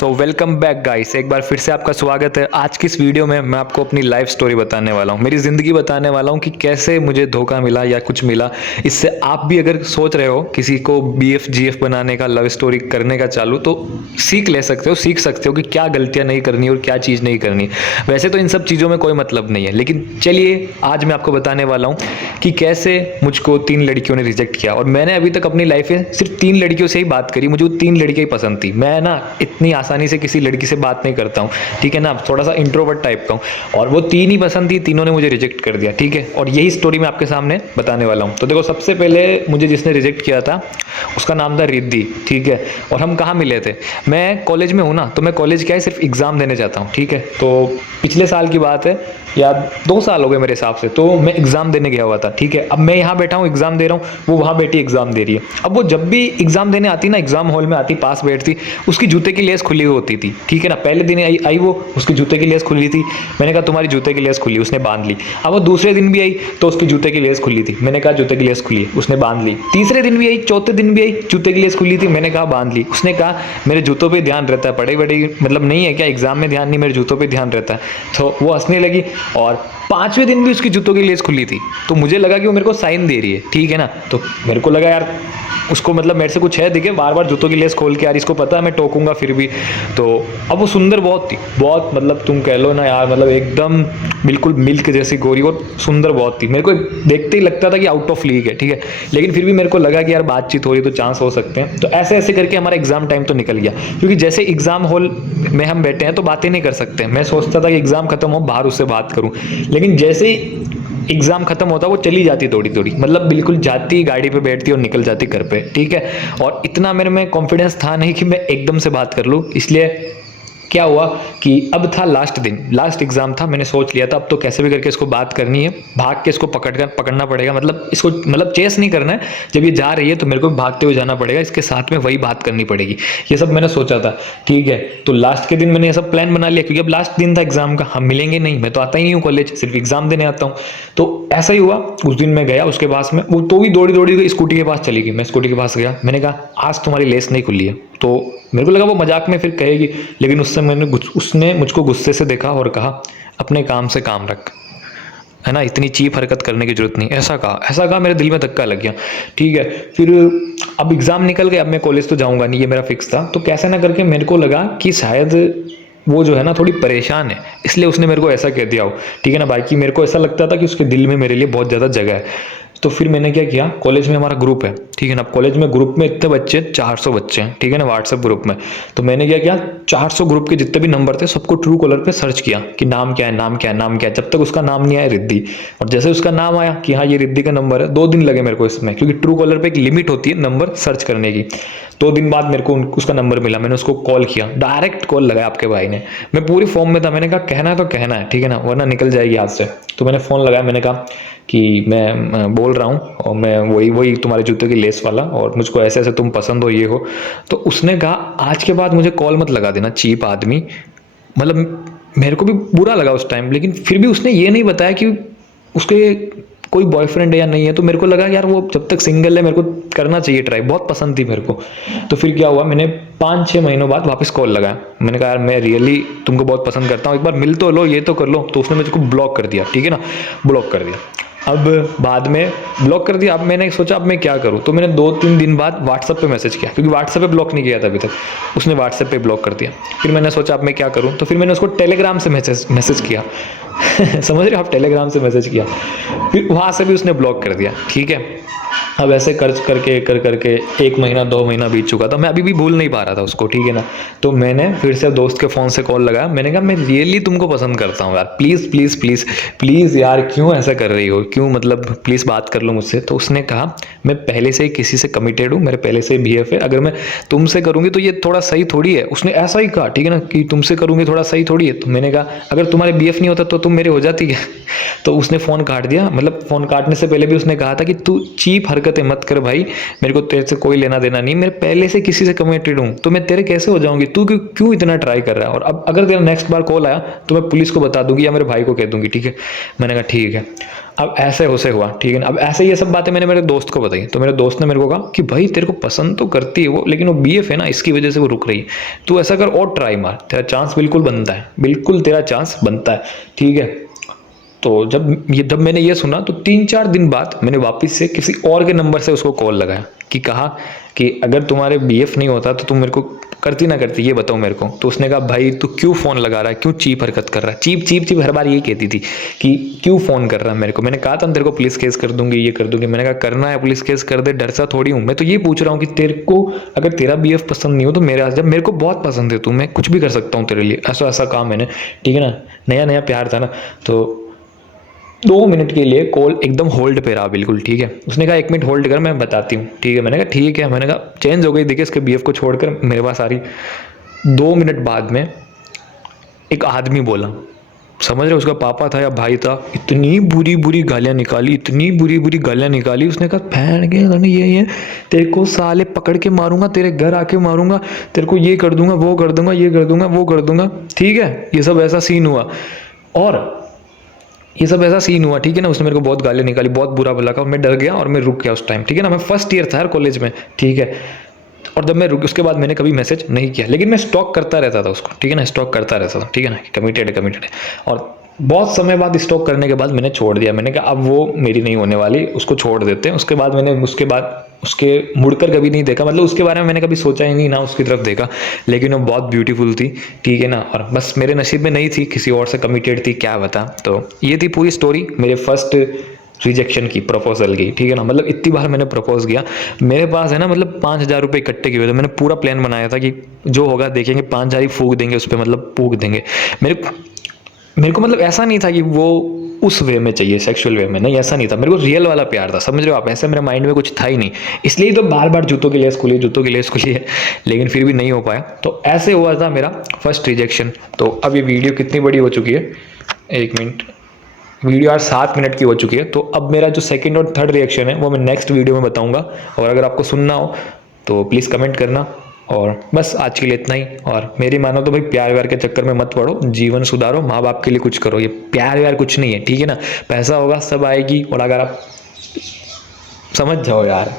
So welcome back guys, एक बार फिर से आपका स्वागत है। आज की इस वीडियो में मैं आपको अपनी लाइफ स्टोरी बताने वाला हूँ, मेरी ज़िंदगी बताने वाला हूँ कि कैसे मुझे धोखा मिला या कुछ मिला। इससे आप भी अगर सोच रहे हो किसी को बीएफ जीएफ बनाने का, लव स्टोरी करने का चालू, तो सीख ले सकते हो, सीख सकते हो कि क्या गलतियाँ नहीं करनी और क्या चीज़ नहीं करनी। वैसे तो इन सब चीज़ों में कोई मतलब नहीं है, लेकिन चलिए आज मैं आपको बताने वाला हूँ कि कैसे मुझको 3 लड़कियों ने रिजेक्ट किया। और मैंने अभी तक अपनी लाइफ में सिर्फ 3 लड़कियों से ही बात करी, मुझे वो 3 लड़कियाँ ही पसंद थी। मैं ना इतनी आसानी से किसी लड़की से बात नहीं करता हूँ, ठीक है ना, थोड़ा सा इंट्रोवर्ट टाइप का हूँ। और वो 3 ही पसंद थी, तीनों ने मुझे रिजेक्ट कर दिया, ठीक है। और यही स्टोरी मैं आपके सामने बताने वाला हूँ। तो देखो, सबसे पहले मुझे जिसने रिजेक्ट किया था उसका नाम था रिद्धि, ठीक है। और हम कहाँ मिले थे, मैं कॉलेज में हूँ ना, तो मैं कॉलेज क्या है सिर्फ एग्ज़ाम देने जाता हूँ, ठीक है। तो पिछले साल की बात है या 2 साल हो गए मेरे हिसाब से, तो मैं एग्ज़ाम देने गया हुआ था, ठीक है। अब मैं यहाँ बैठा हूँ एग्ज़ाम दे रहा हूँ, वो वहाँ बैठी एग्ज़ाम दे रही है। अब वो जब भी एग्ज़ाम देने आती ना, एग्ज़ाम हॉल में आती, पास बैठती, उसकी जूते की लेस खुली होती थी, ठीक है ना। पहले दिन आई वो, उसके जूते की लेस खुली थी। मैंने कहा तुम्हारी जूते की लेस खुली, उसने बांध ली। अब वो दूसरे दिन भी आई तो उसके जूते की लेस खुली थी, मैंने कहा जूते की लेस खुली है, उसने बांध ली। तीसरे दिन भी आई, चौथे दिन भी आई, जूते की लेस खुली थी, मैंने कहा बांध ली। उसने कहा मेरे जूतों पे ध्यान रहता है, पढ़े बड़े मतलब नहीं है क्या, एग्जाम में ध्यान नहीं, मेरे जूतों पे ध्यान रहता है। तो वो हंसने लगी। और 5वें दिन भी उसकी जूतों की लेस खुली थी, तो मुझे लगा कि वो मेरे को साइन दे रही है, ठीक है ना। तो मेरे को लगा यार उसको मतलब मेरे से कुछ है, देखिए बार बार जूतों की लेस खोल के, यार इसको पता है मैं टोकूंगा फिर भी। तो अब वो सुंदर बहुत थी, बहुत मतलब तुम कह लो ना यार, मतलब एकदम बिल्कुल मिल्क जैसी गोरी और सुंदर बहुत थी। मेरे को देखते ही लगता था कि आउट ऑफ लीग है, ठीक है। लेकिन फिर भी मेरे को लगा कि यार बातचीत हो रही तो चांस हो सकते हैं। तो ऐसे ऐसे करके हमारा एग्जाम टाइम तो निकल गया, क्योंकि जैसे एग्जाम हॉल में हम बैठे हैं तो बातें नहीं कर सकते। मैं सोचता था कि एग्जाम खत्म हो, बाहर उससे बात करूं, लेकिन जैसे ही एग्जाम खत्म होता वो चली जाती थोड़ी थोड़ी, मतलब बिल्कुल जाती, गाड़ी पे बैठती और निकल जाती घर पे, ठीक है। और इतना मेरे में कॉन्फिडेंस था नहीं कि मैं एकदम से बात कर लूँ। इसलिए क्या हुआ कि अब था लास्ट दिन, लास्ट एग्जाम था, मैंने सोच लिया था अब तो कैसे भी करके इसको बात करनी है, भाग के इसको पकड़ना पड़ेगा, मतलब इसको मतलब चेस नहीं करना है। जब ये जा रही है तो मेरे को भागते हुए जाना पड़ेगा, इसके साथ में वही बात करनी पड़ेगी। ये सब मैंने सोचा था, ठीक है। तो लास्ट के दिन मैंने ये सब प्लान बना लिया, क्योंकि अब लास्ट दिन था एग्जाम का, हम मिलेंगे नहीं, मैं तो आता ही नहीं हूँ कॉलेज, सिर्फ एग्जाम देने आता हूँ। तो ऐसा ही हुआ, उस दिन मैं गया उसके पास में, वो तो भी दौड़ी दौड़ी स्कूटी के पास चली गई। मैं स्कूटी के पास गया, मैंने कहा आज तुम्हारी लेस नहीं खुली है। तो मेरे को लगा वो मजाक में फिर कहेगी, लेकिन उसने मुझको गुस्से से देखा और कहा अपने काम से काम रख, है ना, इतनी चीप हरकत करने की जरूरत नहीं। ऐसा कहा, मेरे दिल में धक्का लग गया, ठीक है। फिर अब एग्जाम निकल गए, अब मैं कॉलेज तो जाऊंगा नहीं, ये मेरा फिक्स था। तो कैसे ना करके मेरे को लगा कि शायद वो जो है ना थोड़ी परेशान है, इसलिए उसने मेरे को ऐसा कह दिया हो, ठीक है ना। बाकी मेरे को ऐसा लगता था कि उसके दिल में मेरे लिए बहुत ज़्यादा जगह है। तो फिर मैंने क्या किया, कॉलेज में हमारा ग्रुप है, ठीक है ना। कॉलेज में ग्रुप में इतने बच्चे, 400 बच्चे हैं, ठीक है ना, व्हाट्सएप ग्रुप में। तो मैंने क्या किया, 400 ग्रुप के जितने भी नंबर थे सबको ट्रू कॉलर पे सर्च किया कि नाम क्या है, नाम क्या है, नाम क्या है, जब तक उसका नाम नहीं आया रिद्धि। और जैसे उसका नाम आया कि हाँ ये रिद्धि का नंबर है, 2 दिन लगे मेरे को इसमें, क्योंकि ट्रू कॉलर पे एक लिमिट होती है नंबर सर्च करने की। 2 दिन बाद मेरे को उसका नंबर मिला, मैंने उसको कॉल किया, डायरेक्ट कॉल लगाया आपके भाई ने। मैं पूरी फॉर्म में था, मैंने कहा कहना है तो कहना है, ठीक है ना, वरना निकल जाएगी हाथ से। तो मैंने फ़ोन लगाया, मैंने कहा कि मैं बोल रहा हूँ और मैं वही तुम्हारे जूते की लेस वाला, और मुझको ऐसे ऐसे तुम पसंद हो, ये हो। तो उसने कहा आज के बाद मुझे कॉल मत लगा देना, चीप आदमी। मतलब मेरे को भी बुरा लगा उस टाइम, लेकिन फिर भी उसने ये नहीं बताया कि उसके कोई बॉयफ्रेंड है या नहीं है। तो मेरे को लगा यार वो जब तक सिंगल है मेरे को करना चाहिए ट्राई, बहुत पसंद थी मेरे को। तो फिर क्या हुआ, मैंने 5-6 महीनों बाद वापस कॉल लगाया, मैंने कहा यार मैं रियली तुमको बहुत पसंद करता हूँ, एक बार मिल तो लो, ये तो कर लो। तो उसने मुझे को ब्लॉक कर दिया, ठीक है ना, ब्लॉक कर दिया। अब बाद में ब्लॉक कर दिया, अब मैंने सोचा अब मैं क्या करूँ। तो मैंने 2-3 दिन बाद व्हाट्सएप पे मैसेज किया, क्योंकि व्हाट्सएप पे ब्लॉक नहीं किया था अभी तक, उसने व्हाट्सएप पे ब्लॉक कर दिया। फिर मैंने सोचा अब मैं क्या करूँ, तो फिर मैंने उसको टेलीग्राम से मैसेज किया समझ रहे हो आप, टेलीग्राम से मैसेज किया, फिर वहाँ से भी उसने ब्लॉक कर दिया, ठीक है। अब ऐसे खर्च करके 1 महीना 2 महीना बीत चुका था, मैं अभी भी भूल नहीं पा रहा था उसको, ठीक है ना। तो मैंने फिर से दोस्त के फ़ोन से कॉल लगाया, मैंने कहा मैं रियली तुमको पसंद करता हूँ यार, प्लीज़ प्लीज़ प्लीज़ प्लीज़ यार क्यों ऐसा कर रही हो, क्यों, मतलब प्लीज़ बात कर लो मुझसे। तो उसने कहा मैं पहले से ही किसी से कमिटेड हूँ, मेरे पहले से ही बीएफ है, अगर मैं तुमसे करूँगी तो ये थोड़ा सही थोड़ी है। उसने ऐसा ही कहा, ठीक है ना, कि तुमसे करूँगी थोड़ा सही थोड़ी है। तो मैंने कहा अगर तुम्हारे बीएफ नहीं होता तो तुम मेरे हो जाती है। तो उसने फ़ोन काट दिया, मतलब फ़ोन काटने से पहले भी उसने कहा था कि तू चीप हरकत हरकतें मत कर भाई, मेरे को तेरे से कोई लेना देना नहीं, मैं पहले से किसी से कमिटेड हूँ, तो मैं तेरे कैसे हो जाऊंगी, तू क्यों क्यों इतना ट्राई कर रहा है, और अब अगर तेरा नेक्स्ट बार कॉल आया तो मैं पुलिस को बता दूंगी या मेरे भाई को कह दूंगी, ठीक है। मैंने कहा ठीक है। अब ऐसे होसे हुआ, ठीक है ना। अब ऐसे ये सब बातें मैंने मेरे दोस्त को बताई, तो मेरे दोस्त ने मेरे को कहा कि भाई तेरे को पसंद तो करती है वो, लेकिन वो बीएफ है ना, इसकी वजह से वो रुक रही है, तू ऐसा कर और ट्राई मार, तेरा चांस बिल्कुल बनता है, बिल्कुल तेरा चांस बनता है, ठीक है। तो जब मैंने ये सुना तो 3-4 दिन बाद मैंने वापस से किसी और के नंबर से उसको कॉल लगाया, कि कहा कि अगर तुम्हारे बीएफ नहीं होता तो तुम मेरे को करती ना करती, ये बताओ मेरे को। तो उसने कहा भाई तू क्यों फ़ोन लगा रहा है, क्यों चीप हरकत कर रहा है, चीप चीप चीप हर बार यही कहती थी कि क्यों फ़ोन कर रहा है मेरे को। मैंने कहा था तेरे को पुलिस केस कर दूंगी, ये कर दूंगी। मैंने कहा करना है पुलिस केस कर दे, डर सा थोड़ी हूँ मैं। तो ये पूछ रहा हूँ कि तेरे को अगर तेरा बीएफ पसंद नहीं हो तो जब मेरे को बहुत पसंद है तू, मैं कुछ भी कर सकता हूँ तेरे लिए, ऐसा ऐसा काम मैंने, ठीक है ना। नया नया प्यार था ना। तो 2 मिनट के लिए कॉल एकदम होल्ड पे रहा बिल्कुल, ठीक है। उसने कहा 1 मिनट होल्ड कर, मैं बताती हूँ, ठीक है। मैंने कहा ठीक है। मैंने कहा चेंज हो गई, देखिए इसके बीएफ को छोड़कर मेरे पास आ रही। 2 मिनट बाद में एक आदमी बोला, समझ रहे, उसका पापा था या भाई था, इतनी बुरी बुरी गालियाँ निकाली, इतनी बुरी बुरी गालियाँ निकाली। उसने कहा फैन के ये तेरे को साले पकड़ के मारूंगा, तेरे घर आके मारूंगा, तेरे को ये कर दूंगा, वो कर दूंगा, ये कर दूंगा, वो कर दूंगा, ठीक है। ये सब ऐसा सीन हुआ, ठीक है ना। उसने मेरे को बहुत गालियाँ निकाली, बहुत बुरा भला कहा, और मैं डर गया और मैं रुक गया उस टाइम, ठीक है ना। मैं फर्स्ट ईयर था यार कॉलेज में, ठीक है। और जब मैं रुक, उसके बाद मैंने कभी मैसेज नहीं किया, लेकिन मैं स्टॉक करता रहता था उसको, ठीक है ना, स्टॉक करता रहता था, ठीक है ना, कमिटेड है। और बहुत समय बाद स्टॉक करने के बाद मैंने छोड़ दिया। मैंने कहा अब वो मेरी नहीं होने वाली, उसको छोड़ देते हैं। उसके बाद उसके मुड़कर कभी नहीं देखा, मतलब उसके बारे में मैंने कभी सोचा ही नहीं, ना उसकी तरफ देखा। लेकिन वो बहुत ब्यूटीफुल थी, ठीक है ना। और बस मेरे नसीब में नहीं थी, किसी और से कमिटेड थी, क्या बता। तो ये थी पूरी स्टोरी मेरे फर्स्ट रिजेक्शन की, प्रपोजल की, ठीक है ना। मतलब इतनी बार मैंने प्रपोज किया, मेरे पास है ना, मतलब 5,000 रुपये इकट्ठे किए थे। मैंने पूरा प्लान बनाया था कि जो होगा देखेंगे, 5,000 ही फूक देंगे उस पर, मतलब फूक देंगे। मेरे को मतलब ऐसा नहीं था कि वो उस वे में चाहिए, सेक्सुअल वे में नहीं, ऐसा नहीं था। मेरे को रियल वाला प्यार था, समझ रहे हो आप। ऐसे मेरे माइंड में कुछ था ही नहीं, इसलिए तो बार बार जूतों के लेस खुली है, लेकिन फिर भी नहीं हो पाया। तो ऐसे हुआ था मेरा फर्स्ट रिजेक्शन। तो अब ये वीडियो कितनी बड़ी हो चुकी है, 1 मिनट, वीडियो यार 7 मिनट की हो चुकी है। तो अब मेरा जो सेकंड और थर्ड रिएक्शन है वो मैं नेक्स्ट वीडियो में बताऊंगा। और अगर आपको सुनना हो तो प्लीज़ कमेंट करना। और बस आज के लिए इतना ही। और मेरी मानो तो भाई प्यार व्यार के चक्कर में मत पड़ो, जीवन सुधारो, माँ बाप के लिए कुछ करो। ये प्यार व्यार कुछ नहीं है, ठीक है ना। पैसा होगा सब आएगी, और अगर आप समझ जाओ यार।